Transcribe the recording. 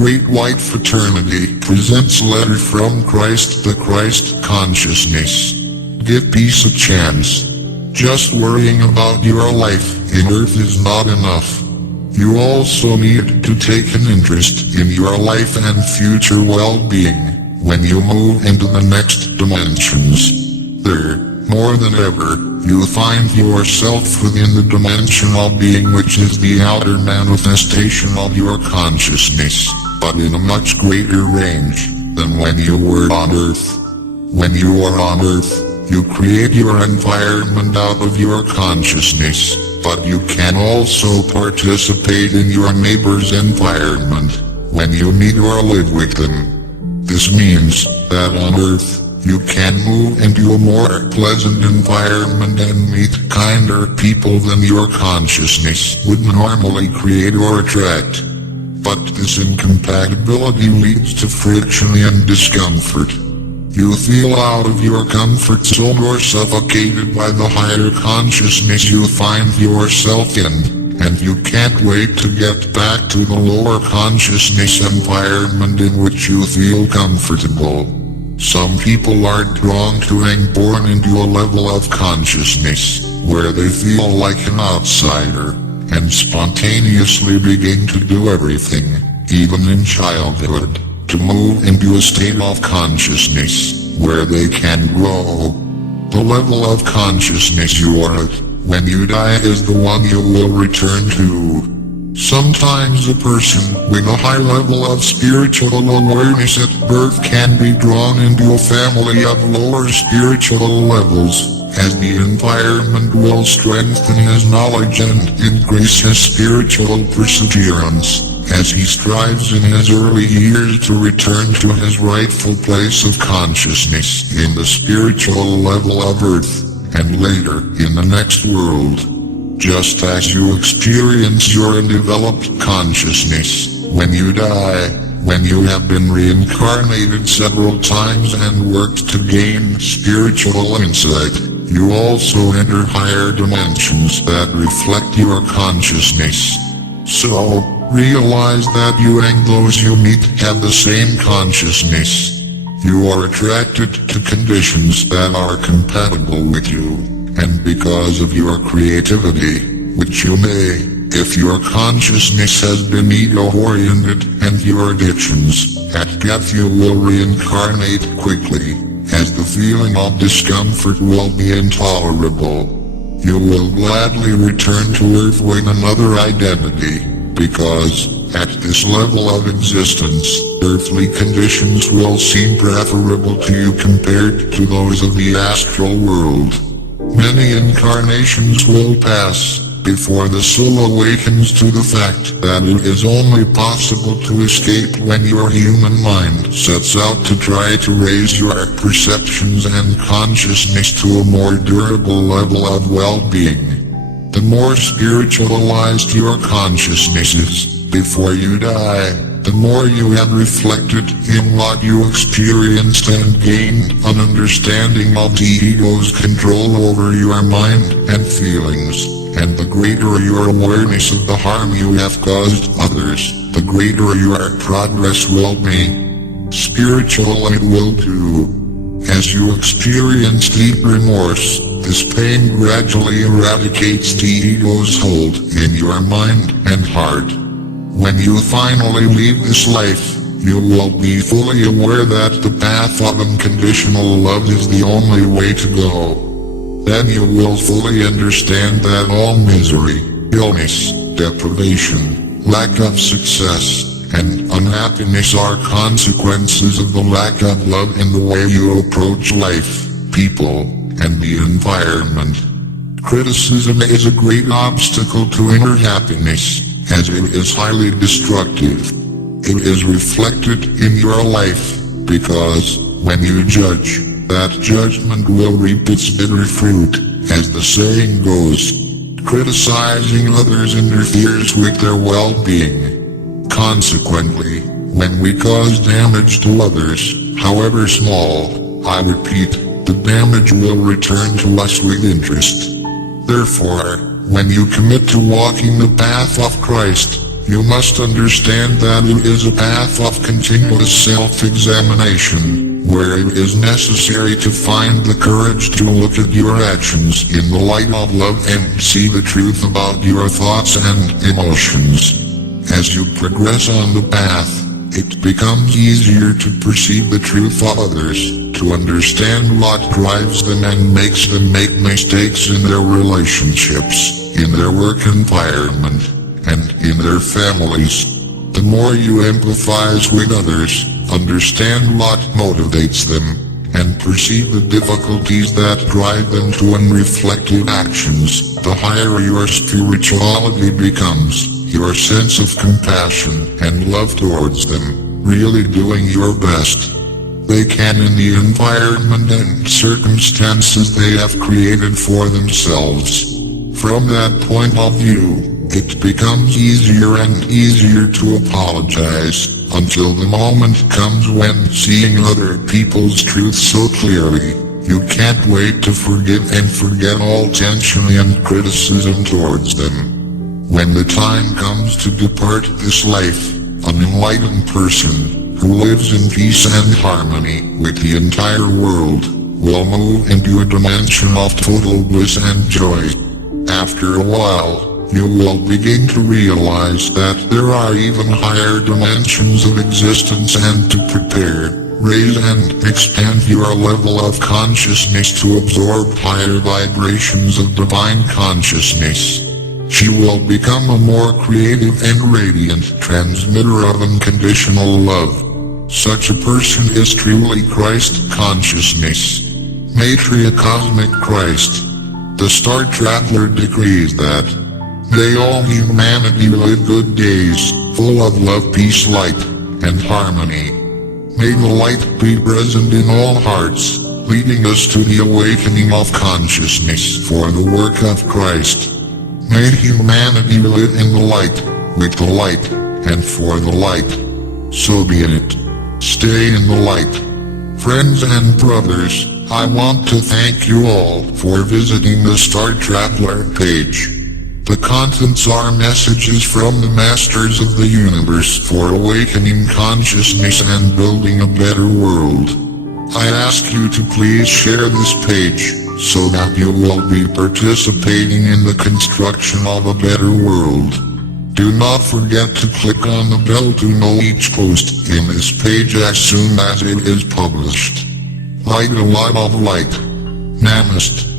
Great White Fraternity presents Letter from Christ, the Christ Consciousness. Give peace a chance. Just worrying about your life in Earth is not enough. You also need to take an interest in your life and future well-being when you move into the next dimensions. There, more than ever, you find yourself within the dimensional being, which is the outer manifestation of your consciousness, but in a much greater range than when you were on Earth. When you are on Earth, you create your environment out of your consciousness, but you can also participate in your neighbor's environment when you meet or live with them. This means that on Earth, you can move into a more pleasant environment and meet kinder people than your consciousness would normally create or attract. But this incompatibility leads to friction and discomfort. You feel out of your comfort zone or suffocated by the higher consciousness you find yourself in, and you can't wait to get back to the lower consciousness environment in which you feel comfortable. Some people are drawn to being born into a level of consciousness where they feel like an outsider and spontaneously begin to do everything, even in childhood, to move into a state of consciousness where they can grow. The level of consciousness you are at when you die is the one you will return to. Sometimes a person with a high level of spiritual awareness at birth can be drawn into a family of lower spiritual levels, as the environment will strengthen his knowledge and increase his spiritual perseverance, as he strives in his early years to return to his rightful place of consciousness in the spiritual level of Earth, and later in the next world. Just as you experience your undeveloped consciousness when you die, when you have been reincarnated several times and worked to gain spiritual insight, you also enter higher dimensions that reflect your consciousness. So, realize that you and those you meet have the same consciousness. You are attracted to conditions that are compatible with you, and because of your creativity, which you may, if your consciousness has been ego-oriented and your addictions, at death you will reincarnate quickly, as the feeling of discomfort will be intolerable. You will gladly return to Earth with another identity, because, at this level of existence, earthly conditions will seem preferable to you compared to those of the astral world. Many incarnations will pass before the soul awakens to the fact that it is only possible to escape when your human mind sets out to try to raise your perceptions and consciousness to a more durable level of well-being. The more spiritualized your consciousness is before you die, the more you have reflected in what you experienced and gained an understanding of the ego's control over your mind and feelings, and the greater your awareness of the harm you have caused others, the greater your progress will be. Spiritual it will too. As you experience deep remorse, this pain gradually eradicates the ego's hold in your mind and heart. When you finally leave this life, you will be fully aware that the path of unconditional love is the only way to go. Then you will fully understand that all misery, illness, deprivation, lack of success, and unhappiness are consequences of the lack of love in the way you approach life, people, and the environment. Criticism is a great obstacle to inner happiness, as it is highly destructive. It is reflected in your life, because, when you judge, that judgment will reap its bitter fruit, as the saying goes. Criticizing others interferes with their well-being. Consequently, when we cause damage to others, however small, I repeat, the damage will return to us with interest. Therefore, when you commit to walking the path of Christ, You must understand that it is a path of continuous self-examination, where it is necessary to find the courage to look at your actions in the light of love and see the truth about your thoughts and emotions. As you progress on the path, it becomes easier to perceive the truth of others, to understand what drives them and makes them make mistakes in their relationships, in their work environment, and in their families. The more you empathize with others, understand what motivates them, and perceive the difficulties that drive them to unreflective actions, the higher your spirituality becomes, your sense of compassion and love towards them, really doing your best they can in the environment and circumstances they have created for themselves. From that point of view, it becomes easier and easier to apologize, until the moment comes when, seeing other people's truth so clearly, you can't wait to forgive and forget all tension and criticism towards them. When the time comes to depart this life, an enlightened person, who lives in peace and harmony with the entire world, will move into a dimension of total bliss and joy. After a while, you will begin to realize that there are even higher dimensions of existence and to prepare, raise and expand your level of consciousness to absorb higher vibrations of divine consciousness. She will become a more creative and radiant transmitter of unconditional love. Such a person is truly Christ consciousness. Maitreya Cosmic Christ. The Star Traveler decrees that may all humanity live good days, full of love, peace, light, and harmony. May the light be present in all hearts, leading us to the awakening of consciousness for the work of Christ. May humanity live in the light, with the light, and for the light. So be it. Stay in the light. Friends and brothers, I want to thank you all for visiting the Star Traveler page. The contents are messages from the Masters of the Universe for awakening consciousness and building a better world. I ask you to please share this page, so that you will be participating in the construction of a better world. Do not forget to click on the bell to know each post in this page as soon as it is published. Light a lot of light. Namaste.